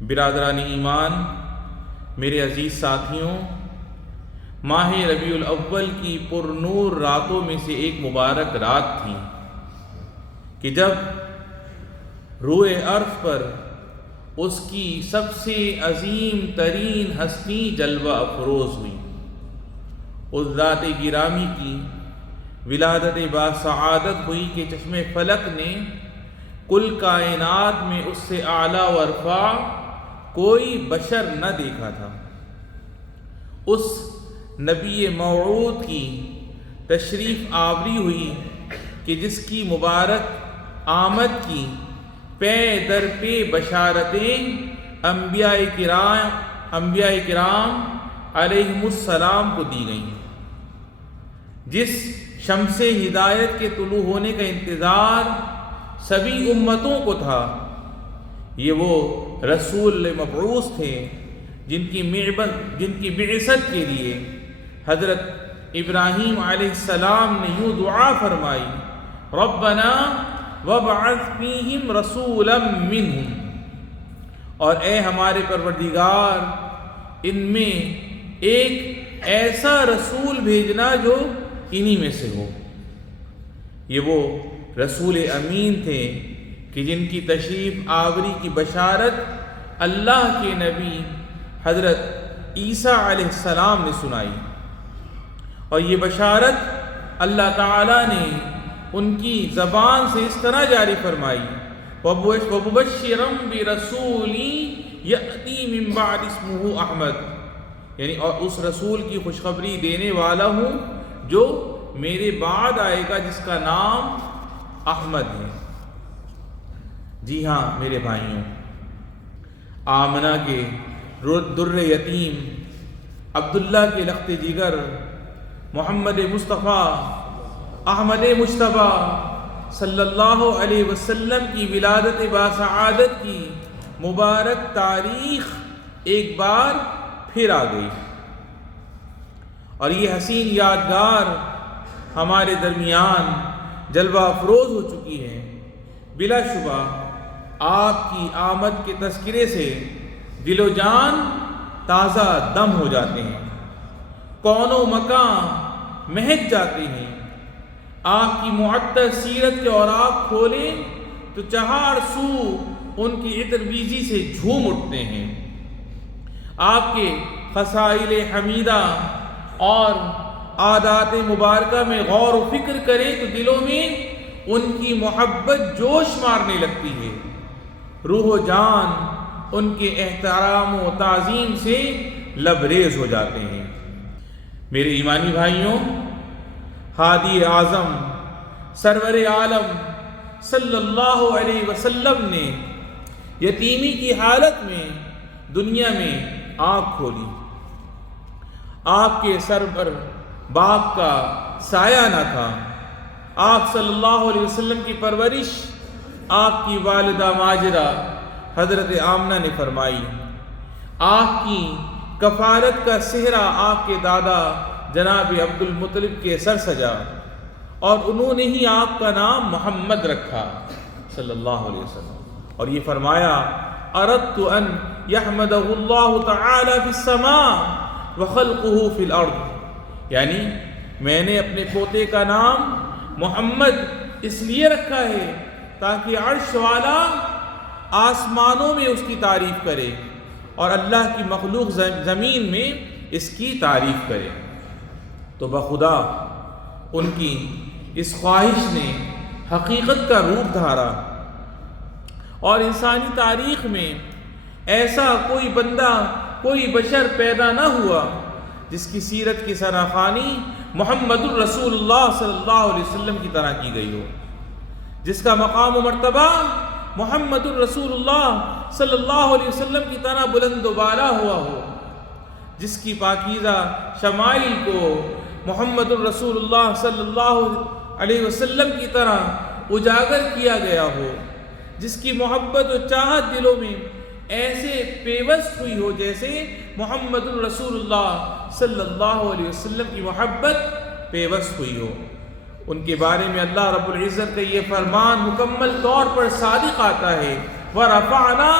برادران ایمان، میرے عزیز ساتھیوں، ماہ ربیع الاول کی پر نور راتوں میں سے ایک مبارک رات تھی کہ جب روئے عرش پر اس کی سب سے عظیم ترین ہستی جلوہ افروز ہوئی۔ اس ذات گرامی کی ولادت باسعادت ہوئی کہ چشم فلک نے کل کائنات میں اس سے اعلیٰ و ارفع کوئی بشر نہ دیکھا تھا۔ اس نبی موعود کی تشریف آوری ہوئی کہ جس کی مبارک آمد کی پے در پے بشارتیں انبیاء کرام علیہم السلام کو دی گئیں۔ جس شمس ہدایت کے طلوع ہونے کا انتظار سبھی امتوں کو تھا، یہ وہ رسول مبعوث تھے جن کی بعثت کے لیے حضرت ابراہیم علیہ السلام نے یوں دعا فرمائی، ربنا وابعث فیہم رسولا منہم، اور اے ہمارے پروردگار ان میں ایک ایسا رسول بھیجنا جو انہی میں سے ہو۔ یہ وہ رسول امین تھے کہ جن کی تشریف آوری کی بشارت اللہ کے نبی حضرت عیسیٰ علیہ السلام نے سنائی، اور یہ بشارت اللہ تعالیٰ نے ان کی زبان سے اس طرح جاری فرمائی، وَمُبَشِّرًا بِرَسُولٍ يَأْتِي مِن بَعْدِ اسْمُهُ احمد، یعنی اور اس رسول کی خوشخبری دینے والا ہوں جو میرے بعد آئے گا جس کا نام احمد ہے۔ جی ہاں میرے بھائیوں، آمنہ کے در یتیم، عبداللہ کے لخت جگر، محمد مصطفیٰ احمد مجتبیٰ صلی اللہ علیہ وسلم کی ولادت باسعادت کی مبارک تاریخ ایک بار پھر آ گئی، اور یہ حسین یادگار ہمارے درمیان جلوہ افروز ہو چکی ہے۔ بلا شبہ آپ کی آمد کے تذکرے سے دل و جان تازہ دم ہو جاتے ہیں، کون و مکان مہک جاتے ہیں۔ آپ کی معطر سیرت کے اوراق کھولیں تو چہار سو ان کی عطر بیزی سے جھوم اٹھتے ہیں۔ آپ کے خصائل حمیدہ اور عادات مبارکہ میں غور و فکر کریں تو دلوں میں ان کی محبت جوش مارنے لگتی ہے، روح و جان ان کے احترام و تعظیم سے لبریز ہو جاتے ہیں۔ میرے ایمانی بھائیوں، ہادی اعظم سرور عالم صلی اللہ علیہ وسلم نے یتیمی کی حالت میں دنیا میں آنکھ کھولی۔ آپ کے سر پر باپ کا سایہ نہ تھا۔ آپ صلی اللہ علیہ وسلم کی پرورش آپ کی والدہ ماجرہ حضرت آمنہ نے فرمائی۔ آپ کی کفالت کا صحرا آپ کے دادا جناب عبد المطلب کے سر سجا، اور انہوں نے ہی آپ کا نام محمد رکھا صلی اللہ علیہ وسلم، اور یہ فرمایا اردت ان یحمدہ اللہ تعالی فی السماء وخلقہ فی الارض، یعنی میں نے اپنے پوتے کا نام محمد اس لیے رکھا ہے تاکہ عرش والا آسمانوں میں اس کی تعریف کرے اور اللہ کی مخلوق زمین میں اس کی تعریف کرے۔ تو بخدا ان کی اس خواہش نے حقیقت کا روپ دھارا، اور انسانی تاریخ میں ایسا کوئی بندہ، کوئی بشر پیدا نہ ہوا جس کی سیرت کی سراخانی محمد الرسول اللہ صلی اللہ علیہ وسلم کی طرح کی گئی ہو، جس کا مقام و مرتبہ محمد الرسول اللہ صلی اللہ علیہ وسلم کی طرح بلند و بالا ہوا ہو، جس کی پاکیزہ شمائل کو محمد الرسول اللہ صلی اللہ علیہ وسلم کی طرح اجاگر کیا گیا ہو، جس کی محبت و چاہت دلوں میں ایسے پیوست ہوئی ہو جیسے محمد الرسول اللہ صلی اللہ علیہ وسلم کی محبت پیوست ہوئی ہو۔ ان کے بارے میں اللہ رب العزت کا یہ فرمان مکمل طور پر صادق آتا ہے، وَرَفَعْنَا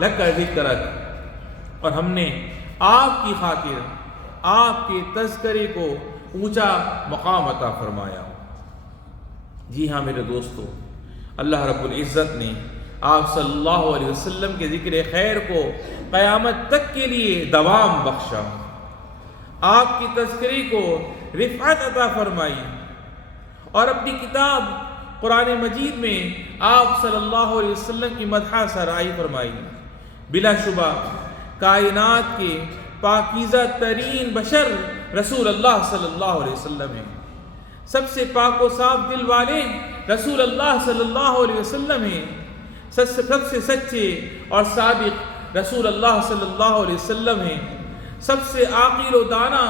لَكَ ذِكْرَكَ، اور ہم نے آپ کی خاطر آپ کے تذکرے کو اونچا مقام عطا فرمایا۔ جی ہاں میرے دوستو، اللہ رب العزت نے آپ صلی اللہ علیہ وسلم کے ذکر خیر کو قیامت تک کے لیے دوام بخشا، آپ کی تذکرے کو رفعت عطا فرمائی، اور اپنی کتاب قرآن مجید میں آپ صلی اللہ علیہ وسلم کی مدح سرائی فرمائی۔ بلا شبہ کائنات کے پاکیزہ ترین بشر رسول اللہ صلی اللہ علیہ وسلم ہیں، سب سے پاک و صاف دل والے رسول اللہ صلی اللہ علیہ وسلم ہیں، سب سے سچے اور صادق رسول اللہ صلی اللہ علیہ وسلم ہیں، سب سے عاقل و دانا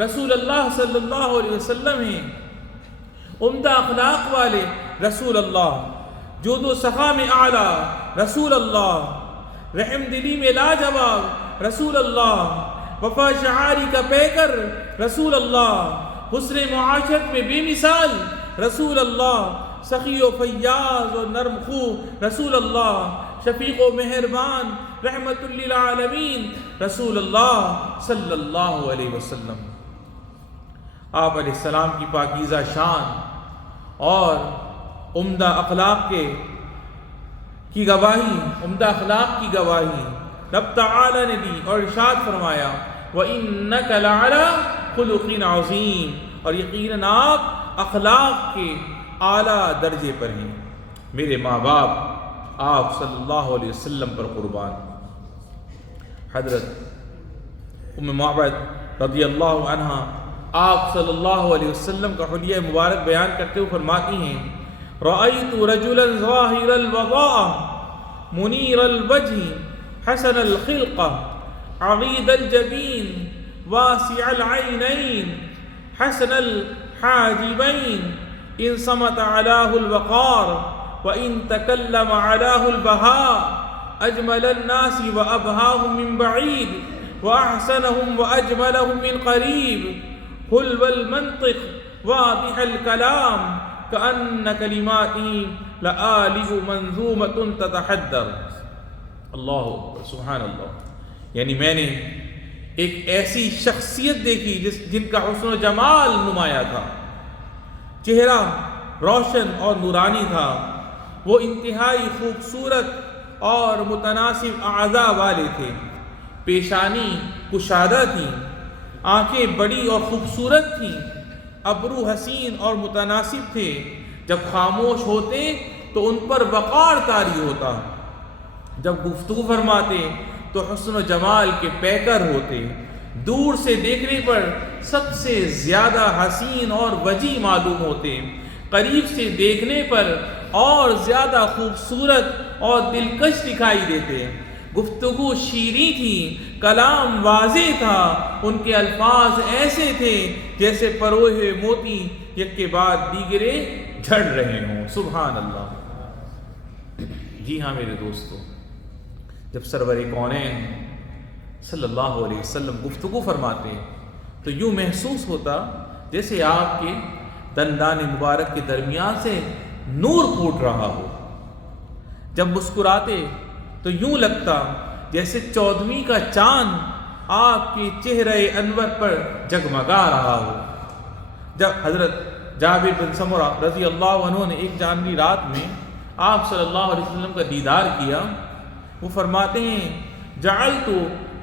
رسول اللہ صلی اللہ علیہ وسلم ہیں، عمدہ اخلاق والے رسول اللہ، جود و سخا میں اعلیٰ رسول اللہ، رحم دلی میں لاجواب رسول اللہ، وفا شعاری کا پیکر رسول اللہ، حسن معاشرت میں بے مثال رسول اللہ، سخی و فیاض و نرم خو رسول اللہ، شفیق و مہربان رحمت للعالمین رسول اللہ صلی اللہ علیہ وسلم۔ آپ علیہ السلام کی پاکیزہ شان اور عمدہ اخلاق کی گواہی رب تعالی نے دی، اور ارشاد فرمایا وَإِنَّكَ لَعَلَىٰ خُلُقٍ عَظِيمٍ، اور یقیناً آپ اخلاق کے اعلیٰ درجے پر ہیں۔ میرے ماں باپ آپ صلی اللہ علیہ وسلم پر قربان۔ حضرت ام معبد رضی اللہ عنہا آپ صلی اللہ علیہ وسلم کا حلیہ مبارک بیان کرتے ہوئے فرماتی ہیں رأیت رجلا ظاہر الوضاء منیر الوجہ حسن الخلقہ عغید الجبین واسع العینین حسن الحاجبین ان صمت علاہ الوقار وإن تكلم علاه البهاء أجمل الناس وأبهاهم من بعيد وأحسنهم وأجملهم من قريب حلو المنطق واضح الكلام كأن كلماتي لآلئ منظومة تتحدر۔ اللہ اکبر، سبحان اللہ۔ یعنی میں نے ایک ایسی شخصیت دیکھی جن کا حسن و جمال نمایاں تھا، چہرہ روشن اور نورانی تھا، وہ انتہائی خوبصورت اور متناسب اعضاء والے تھے، پیشانی کشادہ تھی، آنکھیں بڑی اور خوبصورت تھیں، ابرو حسین اور متناسب تھے، جب خاموش ہوتے تو ان پر وقار طاری ہوتا، جب گفتگو فرماتے تو حسن و جمال کے پیکر ہوتے، دور سے دیکھنے پر سب سے زیادہ حسین اور وجی معلوم ہوتے، قریب سے دیکھنے پر اور زیادہ خوبصورت اور دلکش دکھائی دیتے۔ گفتگو شیریں تھی، کلام واضح تھا، ان کے الفاظ ایسے تھے جیسے پروئے ہوئے موتی یک کے بعد دیگرے جھڑ رہے ہوں۔ سبحان اللہ۔ جی ہاں میرے دوستو، جب سرور کونین صلی اللہ علیہ وسلم گفتگو فرماتے تو یوں محسوس ہوتا جیسے آپ کے دندان مبارک کے درمیان سے نور پھوٹ رہا ہو، جب مسکراتے تو یوں لگتا جیسے 14ویں کا چاند آپ کے چہرہ انور پر جگمگا رہا ہو۔ جب حضرت جابر بن سمرہ رضی اللہ عنہ نے ایک چاندنی رات میں آپ صلی اللہ علیہ وسلم کا دیدار کیا، وہ فرماتے ہیں جعلت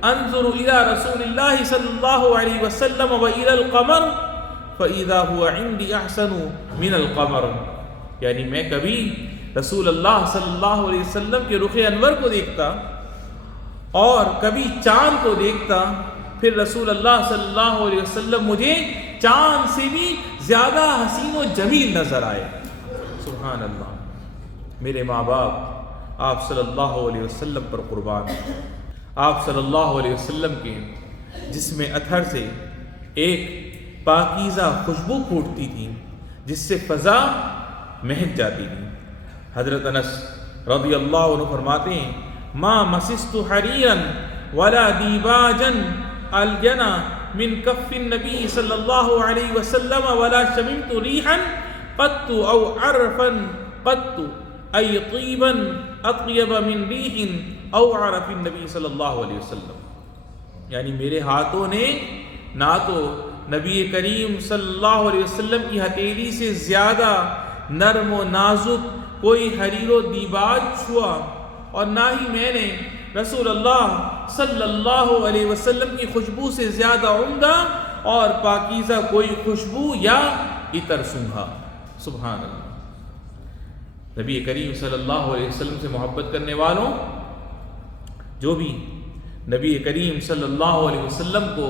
انظر الى رسول اللہ صلی اللہ علیہ وسلم والى القمر فاذا هو عندي احسن من القمر، یعنی میں کبھی رسول اللہ صلی اللہ علیہ وسلم کے رخ انور کو دیکھتا اور کبھی چاند کو دیکھتا، پھر رسول اللہ صلی اللہ علیہ وسلم مجھے چاند سے بھی زیادہ حسین و جمیل نظر آئے۔ سبحان اللہ۔ میرے ماں باپ آپ صلی اللہ علیہ وسلم پر قربان۔ آپ صلی اللہ علیہ وسلم کے جسم اطہر سے ایک پاکیزہ خوشبو پھوٹتی تھی جس سے فضا مہک جاتی تھی۔ حضرت انس رضی اللہ عنہ فرماتے ہیں ما مسست حریرا ولا دیباجا الجنا من کف النبی صلی اللہ علیہ وسلم ولا شممت ریحا قط او عرفا قط ای طیبا اطیب من ریح اوعر فی النبی صلی اللہ علیہ وسلم، یعنی میرے ہاتھوں نے نہ تو نبی کریم صلی اللہ علیہ وسلم کی ہتھیلی سے زیادہ نرم و نازک کوئی حریر و دیباج چھوا، اور نہ ہی میں نے رسول اللہ صلی اللہ علیہ وسلم کی خوشبو سے زیادہ عمدہ اور پاکیزہ کوئی خوشبو یا عطر سونگھا۔ سبحان اللہ۔ نبی کریم صلی اللہ علیہ وسلم سے محبت کرنے والوں، جو بھی نبی کریم صلی اللہ علیہ وسلم کو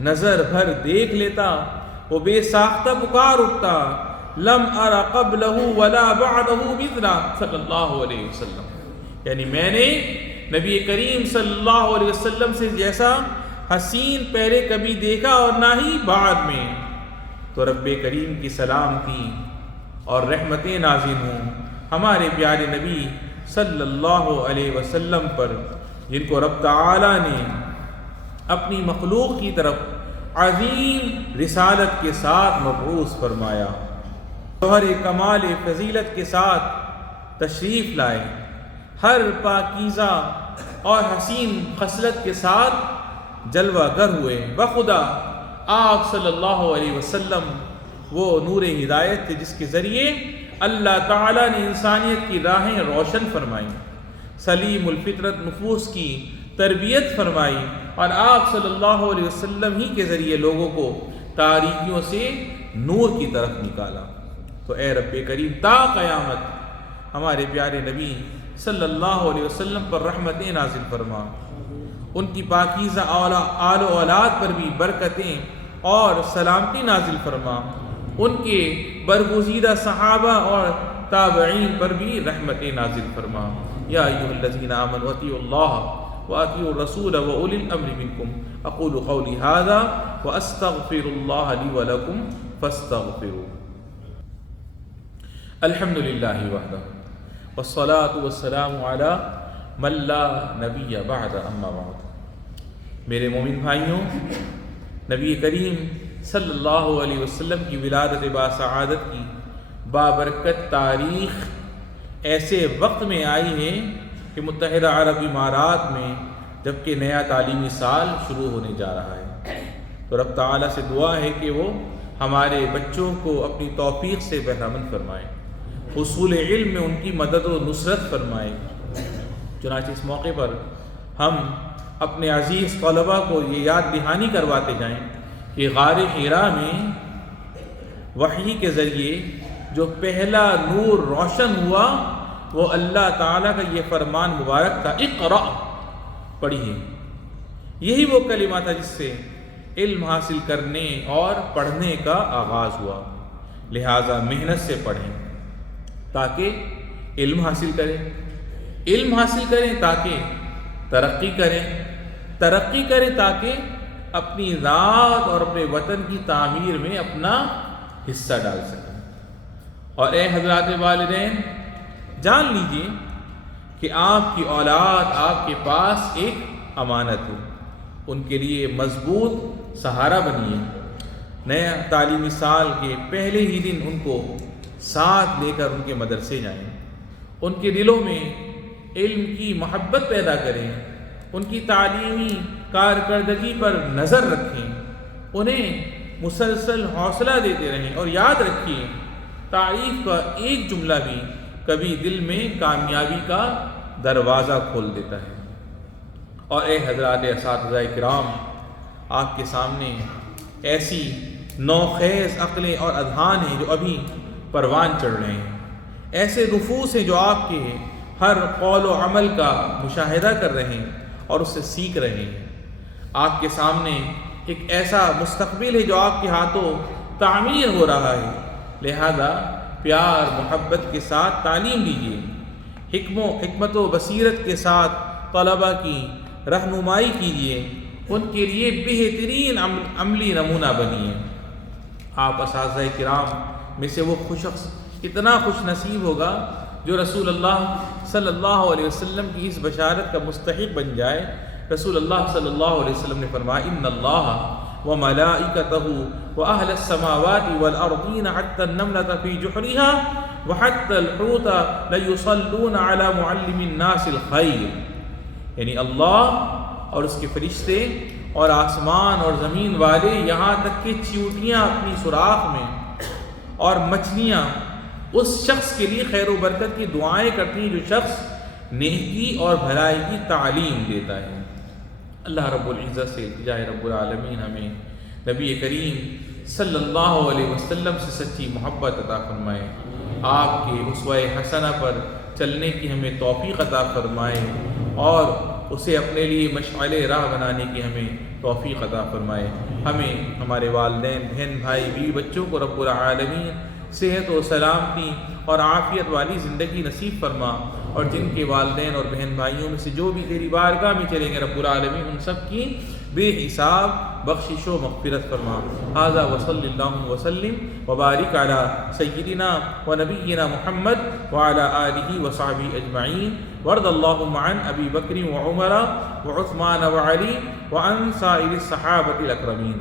نظر بھر دیکھ لیتا وہ بے ساختہ پکار اٹھتا، لم ارى قبلہ ولا بعدہ مثلا صلی اللہ علیہ وسلم، یعنی میں نے نبی کریم صلی اللہ علیہ وسلم سے جیسا حسین پہلے کبھی دیکھا اور نہ ہی بعد میں۔ تو رب کریم کی سلامتی اور رحمتیں نازل ہوں ہمارے پیارے نبی صلی اللہ علیہ وسلم پر، جن کو رب تعالی نے اپنی مخلوق کی طرف عظیم رسالت کے ساتھ مبعوث فرمایا، جوہر کمال فضیلت کے ساتھ تشریف لائے، ہر پاکیزہ اور حسین خصلت کے ساتھ جلوہ گر ہوئے۔ بخدا آپ صلی اللہ علیہ وسلم وہ نور ہدایت تھے جس کے ذریعے اللہ تعالیٰ نے انسانیت کی راہیں روشن فرمائیں، سلیم الفطرت نفوس کی تربیت فرمائی، اور آپ صلی اللہ علیہ وسلم ہی کے ذریعے لوگوں کو تاریکیوں سے نور کی طرف نکالا۔ تو اے رب کریم تا قیامت ہمارے پیارے نبی صلی اللہ علیہ وسلم پر رحمتیں نازل فرما، ان کی پاکیزہ آل و اولاد پر بھی برکتیں اور سلامتی نازل فرما، ان کے برگزیدہ صحابہ اور تابعین پر بھی رحمتیں نازل فرما۔ یا ایھا الذین آمنوا اطیعوا اللہ واطیعوا الرسول واولی الامر منکم، اقول قولی ھذا واستغفر اللہ لی ولکم فاستغفروا۔ الحمد للہ وحدہ والصلاة والسلام علی من لا نبی بعد، اما بعد۔ میرے مومن بھائیوں، نبی کریم صلی اللہ علیہ وسلم کی ولادت باسعادت کی بابرکت تاریخ ایسے وقت میں آئی ہے کہ متحدہ عرب امارات میں جبکہ نیا تعلیمی سال شروع ہونے جا رہا ہے، تو رب تعالیٰ سے دعا ہے کہ وہ ہمارے بچوں کو اپنی توفیق سے بہرامند فرمائے، حصول علم میں ان کی مدد و نصرت فرمائے۔ چنانچہ اس موقع پر ہم اپنے عزیز طلباء کو یہ یاد دہانی کرواتے جائیں کہ غار حرا میں وحی کے ذریعے جو پہلا نور روشن ہوا وہ اللہ تعالیٰ کا یہ فرمان مبارک تھا، اقرأ، پڑھیے۔ یہی وہ کلمہ تھا جس سے علم حاصل کرنے اور پڑھنے کا آغاز ہوا، لہٰذا محنت سے پڑھیں تاکہ علم حاصل کریں، علم حاصل کریں تاکہ ترقی کریں، ترقی کریں تاکہ اپنی ذات اور اپنے وطن کی تعمیر میں اپنا حصہ ڈال سکیں۔ اور اے حضرات والدین، جان لیجئے کہ آپ کی اولاد آپ کے پاس ایک امانت ہے، ان کے لیے مضبوط سہارا بنیے۔ نیا تعلیمی سال کے پہلے ہی دن ان کو ساتھ لے کر ان کے مدرسے جائیں، ان کے دلوں میں علم کی محبت پیدا کریں، ان کی تعلیمی کارکردگی پر نظر رکھیں، انہیں مسلسل حوصلہ دیتے رہیں، اور یاد رکھیے تعریف کا ایک جملہ بھی کبھی دل میں کامیابی کا دروازہ کھول دیتا ہے۔ اور اے حضرات اساتذہ کرام، آپ کے سامنے ایسی نوخیز عقلیں اور اذہان ہیں جو ابھی پروان چڑھ رہے ہیں، ایسے نفوس ہیں جو آپ کے ہر قول و عمل کا مشاہدہ کر رہے ہیں اور اس سے سیکھ رہے ہیں۔ آپ کے سامنے ایک ایسا مستقبل ہے جو آپ کے ہاتھوں تعمیر ہو رہا ہے، لہذا پیار محبت کے ساتھ تعلیم دیجیے، حکمت و بصیرت کے ساتھ طلباء کی رہنمائی کیجیے، ان کے لیے بہترین عملی نمونہ بنیے۔ آپ اساتذہ کرام میں سے وہ شخص کتنا خوش نصیب ہوگا جو رسول اللہ صلی اللہ علیہ وسلم کی اس بشارت کا مستحق بن جائے۔ رسول اللہ صلی اللہ علیہ وسلم نے فرمایا، ان اللہ وملائکتہ واہل السماوات والارضین حتی النملۃ فی جحرها وحتی الحوت لیصلون علی معلم الناس الخیر۔ یعنی اللہ اور اس کے فرشتے اور آسمان اور زمین والے، یہاں تک کہ چیونٹیاں اپنی سوراخ میں اور مچھلیاں اس شخص کے لیے خیر و برکت کی دعائیں کرتی ہیں جو شخص نیکی اور بھلائی کی تعلیم دیتا ہے۔ اللہ رب العزت سے التجا ہے رب العالمین ہمیں نبی کریم صلی اللہ علیہ وسلم سے سچی محبت عطا فرمائے، آپ کے اسوہ حسنہ پر چلنے کی ہمیں توفیق عطا فرمائے، اور اسے اپنے لیے مشعل راہ بنانے کی ہمیں توفیق عطا فرمائے۔ ہمیں، ہمارے والدین، بہن، بھائی، بیوی، بچوں کو رب العالمین صحت و سلامتی اور عافیت والی زندگی نصیب فرما، اور جن کے والدین اور بہن بھائیوں میں سے جو بھی تیری بارگاہ میں چلیں گے رب العالمین ان سب کی بے حساب بخشش و مغفرت فرما۔ ھذا وصلی اللہ وسلم وبارک علی سیدنا و نبینا محمد وعلی آلہ وصحبہ اجمعین، وارض اللہم عن ابی بکر وعمر وعثمان وعلی وعن سائر الصحابۃ الاکرمین۔